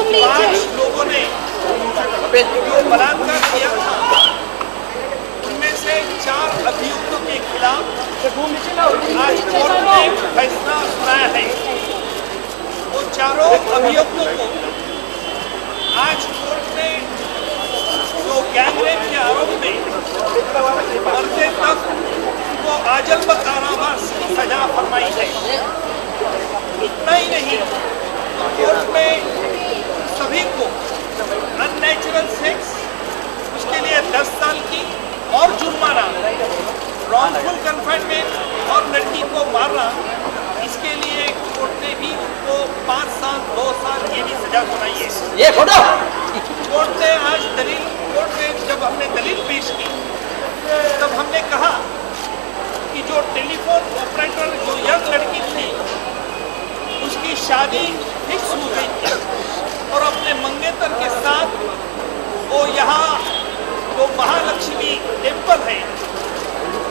5 लोगों ने जो बलात्कार किया था, उनमें से 4 अभियुक्तों के खिलाफ आज कोर्ट ने फैसला सुनाया है। वो चारों अभियुक्तों को आज कोर्ट ने जो गैंगरेप के आरोप में मरते तक वो आजीवन कारावास की सजा फरमाई है। इतना ही नहीं, कोर्ट में सभी को अननेचुरल सेक्स, उसके लिए 10 साल की और जुर्माना, रॉन्गफुल कन्फाइनमेंट और लड़की को मारना, इसके लिए कोर्ट ने भी उनको 5 साल 2 साल ये भी सजा सुनाई है। ये फोटो कोर्ट ने आज कोर्ट में जब हमने दलील पेश की तब हमने कहा कि जो टेलीफोन ऑपरेटर जो यंग लड़की थी उसकी शादी फिक्स हो गई थी और अपने मंगेतर के साथ वो यहाँ जो महालक्ष्मी टेम्पल है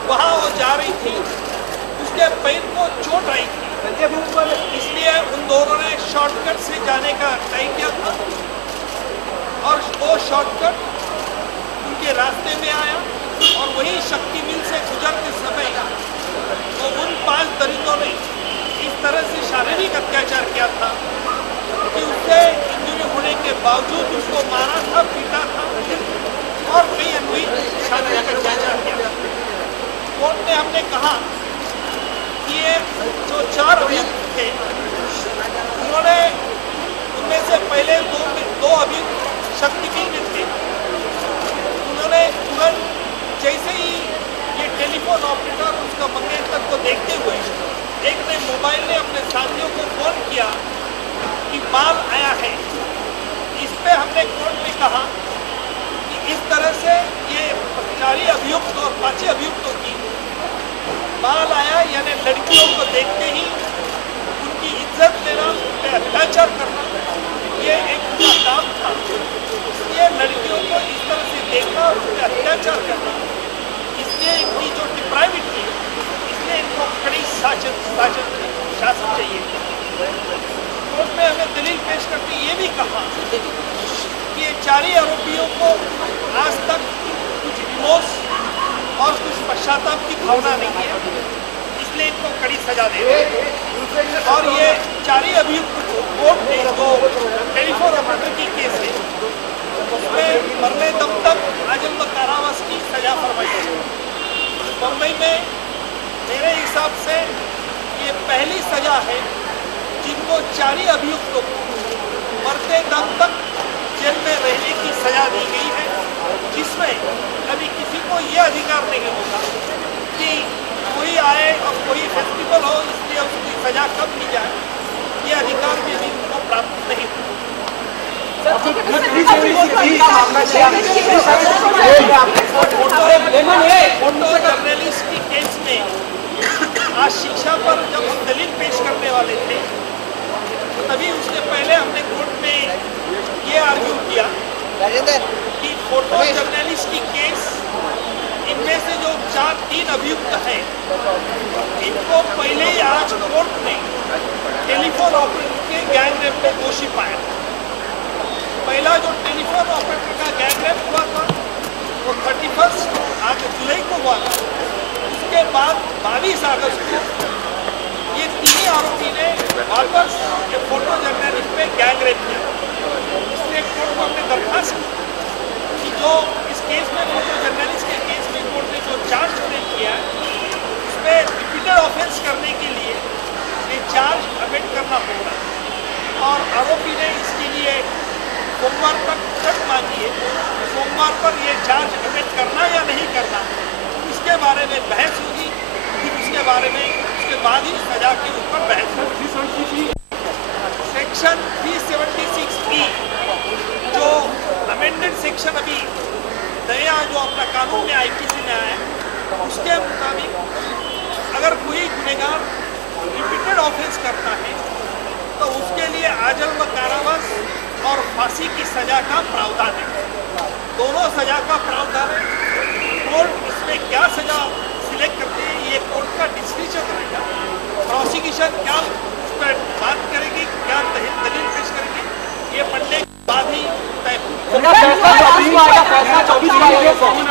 वहाँ वो जा रही थी, उसके पैर को चोट आई थी, इसलिए उन दोनों ने शॉर्टकट से जाने का तय किया था और वो शॉर्टकट उनके रास्ते में आया और वही शक्ति मिल से गुजरते समय तो उन 5 दरिंदों ने इस तरह से शारीरिक अत्याचार किया था कि उससे इंजरी होने के बावजूद उसको मारा था, पीटा था और कई अन्य शारीरिक अत्याचार किया। कोर्ट ने हमने कहा कि ये जो 4 अभियुक्त थे उन्होंने उनमें से पहले दो अभियुक्त शक्तिहीन में थे। उन्होंने तुरंत जैसे ही ये टेलीफोन ऑपरेटर उसका मंगेतर को देखते हुए एक ने मोबाइल ने अपने साथियों को फोन किया कि माल आया है। इस पे हमने कोर्ट में कहा कि इस तरह से ये 4 अभियुक्त और 5 अभियुक्तों की माल आया, यानी लड़कियों को देखते ही उनकी इज्जत लेना, उन पर अत्याचार करना, ये एक उनका काम था। इसलिए लड़कियों को इस तरह से देखना और उन पर अत्याचार करना, इसलिए इनकी जो डिप्राइविटी है, इसलिए इनको कड़ी शासन चाहिए। कोर्ट में हमें दलील पेश करके ये भी कहा कि ये 4 आरोपियों को आज तक कुछ रिमोर्स और कुछ पश्चाताप की भावना नहीं है, इसलिए इनको कड़ी सजा दे और ये 4 अभियुक्त को कोर्ट ने जो टेलीफोन ऑपरेटर की केस है उसमें मरने दम तक आजीवन कारावास की सजा फरमाई है। मुंबई में मेरे हिसाब से ये पहली सजा है जिनको 4 अभियुक्तों को मरते दम तक जेल में रहने की सजा दी गई है, जिसमें कभी किसी को ये अधिकार नहीं होगा कि कोई आए और कोई फेस्टिवल हो इसलिए उसकी सजा कब दी जाए, ये अधिकार भी उनको प्राप्त नहीं होगा। फोटो जर्नलिस्ट की केस में आज शिक्षा पर जब हम दलील पेश करने वाले थे तभी उसके पहले हमने कोर्ट में ये आर्ग्यू किया कि फोटो जर्नलिस्ट की केस, इनमें से जो 3 अभियुक्त हैं इनको पहले ही आज कोर्ट ने टेलीफोन ऑपरेटर के गैंगरेप में दोषी पाया। पहला जो टेलीफोन ऑपरेटर का गैंगरेप हुआ था वो 31 जुलाई को हुआ था। उसके बाद 22 अगस्त को ये 3 आरोपी ने वापस ये फोटो जर्नलिस्ट पे गैंगरेप किया। इसलिए कोर्ट को हमने दरखास्त की कि जो इस केस में फोटो जर्नलिस्ट के केस में कोर्ट ने जो चार्ज फ्रेम किया है उसमें रिपीटेड ऑफेंस करने के लिए ये चार्ज अमेंड करना होगा और आरोपी ने इसके लिए सोमवार तक तक मांगी है। सोमवार पर ये चार्ज अमेंड करना या नहीं करना इसके बारे में बहस होगी, फिर उसके बारे में उसके बाद ही सजा के ऊपर बहस होगी। सेक्शन 376E जो अमेंडेड सेक्शन अभी नया जो अपना कानून में IPC में आया है उसके मुताबिक अगर कोई गुनहगार रिपीटेड ऑफेंस करता है तो उसके लिए आजीवन कारावास और फांसी की सजा का प्रावधान है। दोनों सजा का प्रावधान है। कोर्ट इसमें क्या सजा सिलेक्ट करते हैं ये कोर्ट का डिस्क्रिप्शन रहेगा। प्रोसिक्यूशन क्या उस पर बात करेगी, क्या दलील पेश करेगी, ये पढ़ने सारी